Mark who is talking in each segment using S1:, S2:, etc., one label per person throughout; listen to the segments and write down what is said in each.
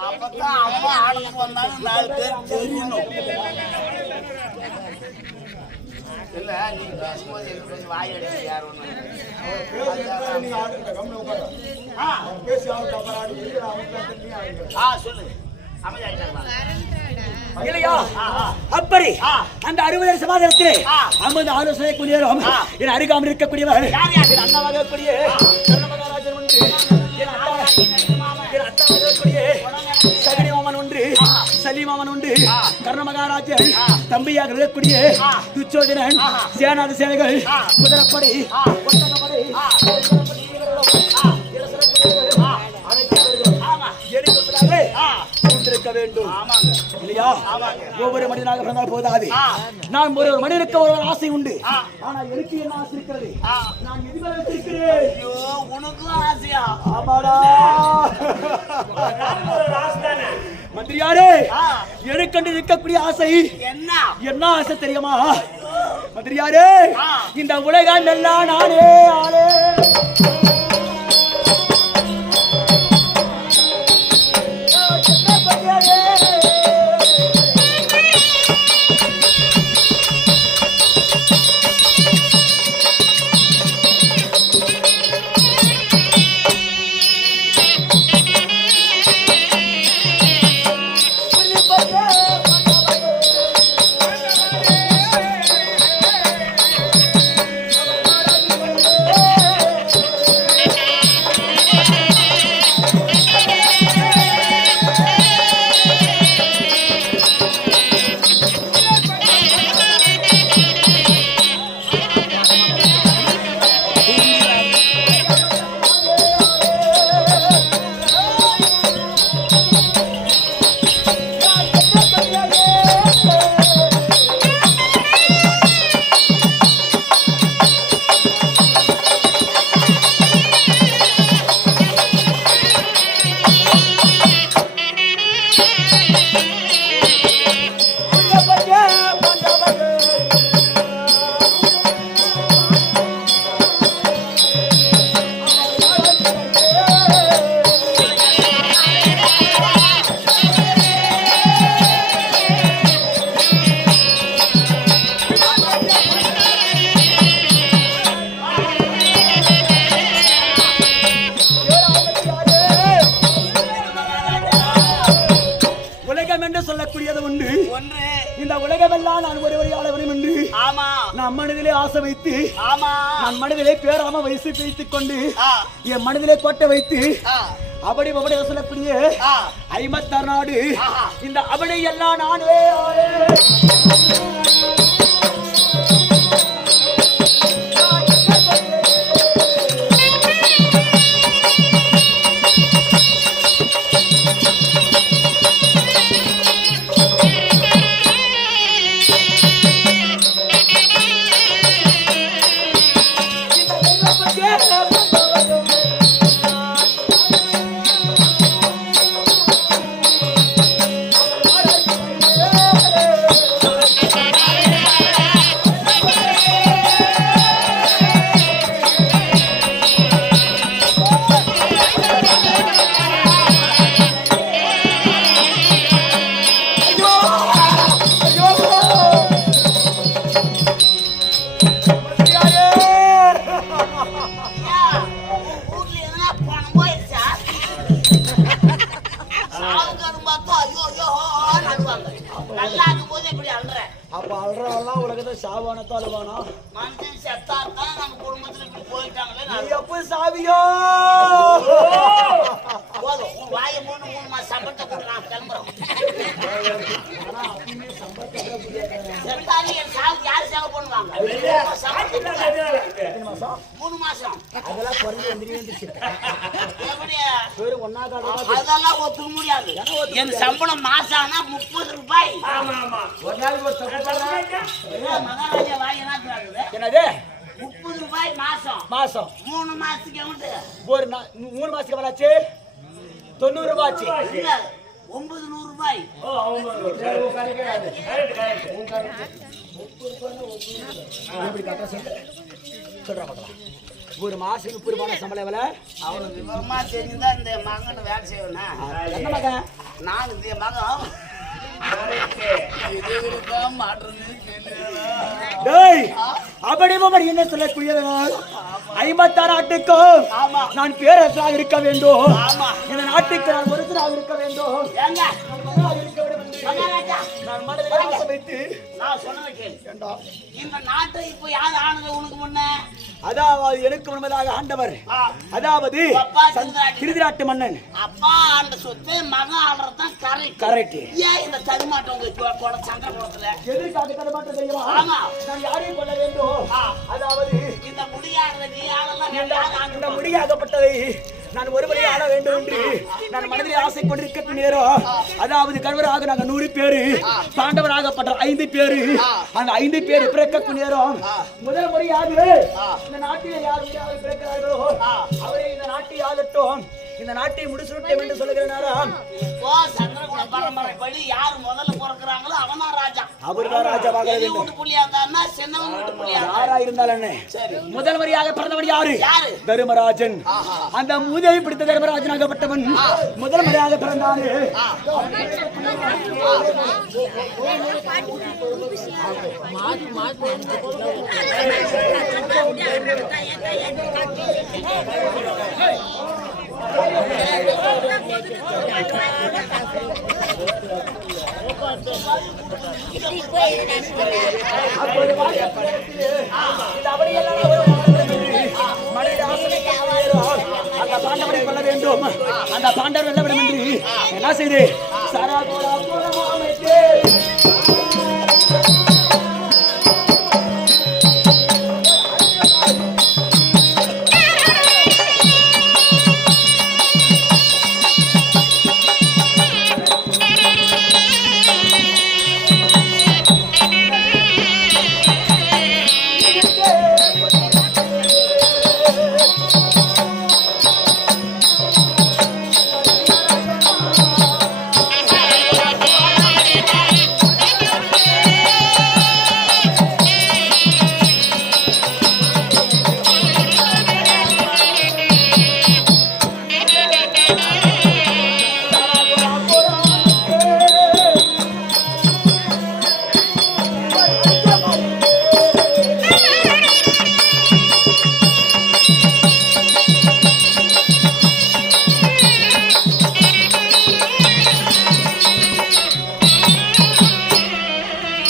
S1: அப்பதான் அம்மா ஆடலுக்கு வந்தாங்க நாலு பேர் தெரியணும். இல்ல நீங்க பேசும்போது எனக்கு
S2: அப்படி அந்த அறுபது சமாதானத்திலே ஆலோசனை கூடிய அருகாமல் இருக்கக்கூடியவர் சகடி மாமன் ஒன்று சலி மாமன் ஒன்று கர்ணமகாராஜன் தம்பியாக இருக்கக்கூடிய துச்சோதனன் சேனாத சேனைகள்
S1: ஆ.
S2: குதிரப்படை ஒட்டகப்படை வேண்டும்
S1: ஆமாங்க
S2: இல்லையா. ஒவ்வொரு மனிதனாக பிறந்தால் போதாது. நான் ஒரு ஒரு மனிதனுக்கு ஒரு ஆசை உண்டு.
S1: ஆ.
S2: ஆனா எனக்கு என்ன ஆசை இருக்கிறது? நான் எது மேல வச்சிருக்கிறேன்
S1: ஐயோ உனக்கும் ஆசையா?
S2: ஆமாடா. மந்திரியாரே எனக்கண்டு இருக்கக்கூடிய ஆசை.
S1: என்ன?
S2: என்ன ஆசை தெரியுமா? மந்திரியாரே. இந்த உலகம் எல்லாம் நானே ஆளே. என்று சொல்லக்கூடியது உண்டு.
S1: ஒன்று.
S2: இந்த உலகமெல்லாம் நான் ஒருவரை ஆள வேண்டும் என்று
S1: ஆமா.
S2: நான் மனதிலே ஆசை வைத்து
S1: ஆமா.
S2: நான் மனதிலே பேராம வயசு வைத்துக் கொண்டு என் மனதிலே கோட்டை வைத்து அப்படி அப்படி சொல்லக்கூடிய ஐம்பத்தாறு நாடு. இந்த அவனை எல்லாம் நானே சாவானத்தோ அழுவானா
S1: மனுஷன் செத்தா தான் நம்ம குடும்பத்துல இப்படி போயிட்டாங்களே
S2: நீ
S1: நான்
S2: எப்ப சாவியோ?
S1: போதும். உன் வாயை மூணு மூணு மாசம் சம்பளத்தை கொடு நான் கிளம்புறோம் என் சாவுக்கு யார் சேவை பண்ணுவாங்க? சம்பளத்தை. மூணு மாசம்?
S2: அதெல்லாம் குறைஞ்சு ஒன்னா
S1: அதெல்லாம் ஒத்துக்க முடியாது. என் சம்பளம் மாசம் ஆனா முப்பது ரூபாய்.
S2: ஒரு நாளைக்கு ஒரு தப்பு பண்ணா
S1: ஏன் மகாராஜா வாய் என்ன ஆகுது
S2: என்னது?
S1: முப்பது ரூபாய் மாசம்.
S2: மாசம்.
S1: மூணு மாசத்துக்கு எவ்வளவு?
S2: ஒரு மூணு மாசத்துக்கு எவ்வளவு ஆச்சு? தொண்ணூறு ரூபாய் ஆச்சு.
S1: ஒன்பது நூறு ரூபாய்.
S2: ஒரு மாசம் முப்பது ரூபாய் சம்பளம் எவ்வளவு?
S1: அவனுக்கு தெரிஞ்சுதான் இந்த மகன் வேலை செய்வேனா
S2: என்ன மகன்?
S1: நான் இந்த மகன்.
S2: அபடிமர் என்ன சொல்லக்கூடியதனால் ஐம்பத்தாறு நாட்டுக்கும் நான் பேரரசாக இருக்க வேண்டும். இந்த நாட்டுக்கு நான் ஒருத்தராக இருக்க வேண்டும். நான் மனதில் ஆசை வைத்து
S1: நான் சொன்னதை கேளு. இந்த நாட்டை இப்ப யார் ஆனது உனக்கு முன்ன?
S2: அதாவது எனக்கு முன்பதாக ஆண்டவர். அதாவது
S1: திருதராட்டி.
S2: மன்னன்.
S1: அப்பா ஆண்ட சொத்து மகன் ஆடுறதுதான் கரெக்ட்.
S2: கரெக்ட்.
S1: ஏன் இந்த தருமாட்டம் உங்க கு- குட- சந்திர குளத்துல
S2: தரமாற்றம் தெரியுமா?
S1: ஆமா.
S2: நான் யாரையும் கொள்ள வேண்டும். அதாவது
S1: இந்த முடியாடுற நீ ஆளெல்லாம்
S2: இந்த முடியாகப்பட்டதை நான் ஒருவரை ஆள வேண்டும் என்று நான் மனதில் ஆசை கொண்டிருக்க நேரம் அதாவது கணவராக நாங்க நூறு பேரு பாண்டவராகப்பட்ட ஐந்து பேரு. அந்த ஐந்து பேர் பிறக்க நேரம் முதல் முறை யாரு இந்த நாட்டில் யார் பிறக்கிறார்களோ அவரை இந்த நாட்டை ஆளட்டும். இந்த நாட்டை முடிச்சுட்டோம் என்று சொல்லுகிற நேரம்.
S1: யார் முதல்ல
S2: அவர்தான் ராஜாவாக வேண்டும் யாரா இருந்தால் என்ன
S1: சரி
S2: முதல் முறையாக பிறந்தவர் யாரு
S1: யாரு
S2: தர்மராஜன் அந்த மூதேவி பிடித்த தர்மராஜனாகப்பட்டவன் முதல் முறையாக வாசற்படியிலே அந்த பாண்டவரை கொள்ள வேண்டும் அந்த பாண்டவர் வெல்ல வேண்டும் என்று என்ன செய்து? சரா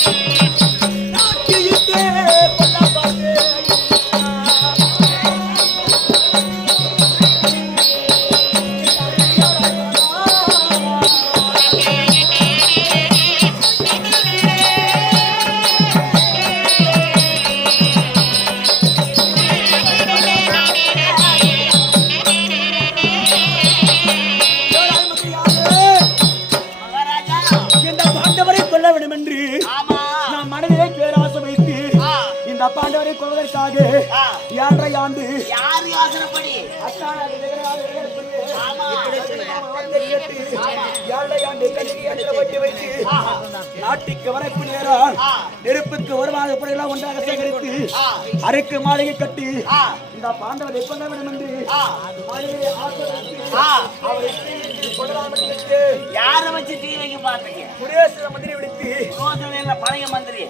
S1: Thank
S2: you. ஆண்டு கல்வி அஞ்சலப்பட்டு வைத்து நாட்டுக்கு வரப்பு நேரம். நெருப்புக்கு ஒரு மாத படையெல்லாம் ஒன்றாக சேகரித்து. அரைக்கு மாளிகை கட்டி. இந்த பாண்டவரை கொல்ல வேண்டும் என்று அவரை
S1: யார வச்சு தீ வைக்க பாத்தீங்க
S2: குடியரசு மந்திரி
S1: ரோஜனையில பழைய மந்திரி.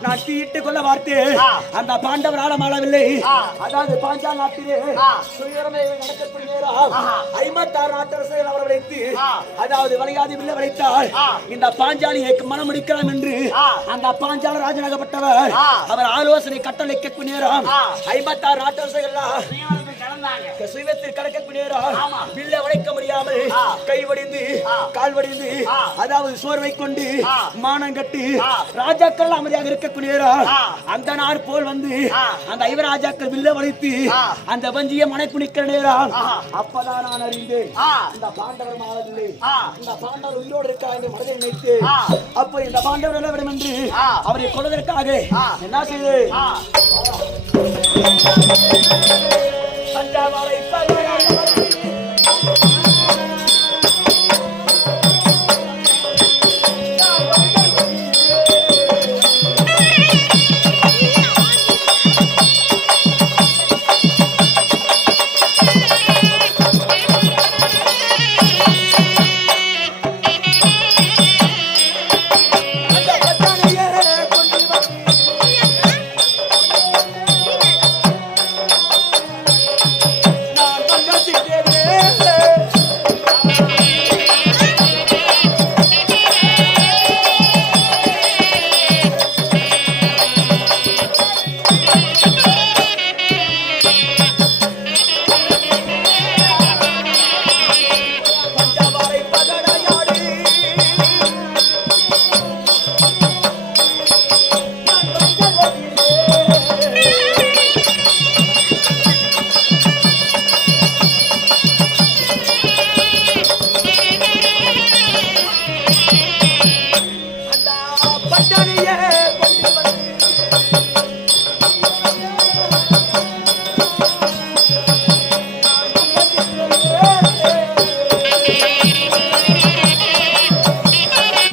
S2: நான் தீயிட்டு கொள்ள வார்த்து. அந்த பாண்டவர் ஆழமாளவில்லை
S1: ஆ.
S2: அதாவது பாஞ்சால் நாட்டிலே. சுயரமே. ஐம்பத்தாறு நாட்டரசர்கள் அவர் விளைத்து. அதாவது வளையாதி விளைத்தால். இந்த பாஞ்சாலியை மனம் முடிக்கலாம் என்று. அந்த பாஞ்சால ராஜனாகப்பட்டவர். அவர் ஆலோசனை கட்டளைக்கு நேரம். ஐம்பத்தாறு நாட்டரசர்கள் சுயத்தில் கடக்கக்கூடிய. வில்லை உடைக்க முடியாமல்
S1: ஆ.
S2: கை வடிந்து
S1: ஆ.
S2: கால் வடிந்து
S1: ஆ.
S2: அதாவது சோர்வை கொண்டு.
S1: மானம் கட்டி. ராஜாக்கள் அமைதியாக இருக்கக்கூடிய. அந்த நாள் போல் வந்து. அந்த ஐவராஜாக்கள் வில்ல வளைத்து. அந்த வஞ்சிய மனைப்பு நிற்கிற நேரம். அப்பதான் நான் அறிந்தேன். இந்த பாண்டவர் மாறவில்லை. இந்த பாண்டவர் உயிரோடு இருக்கா என்று மனதில் நினைத்து. அப்ப இந்த பாண்டவர் என்ன வேண்டும் என்று. அவரை கொள்வதற்காக. என்ன செய்து
S2: ஆ.
S1: பஞ்சாபாலை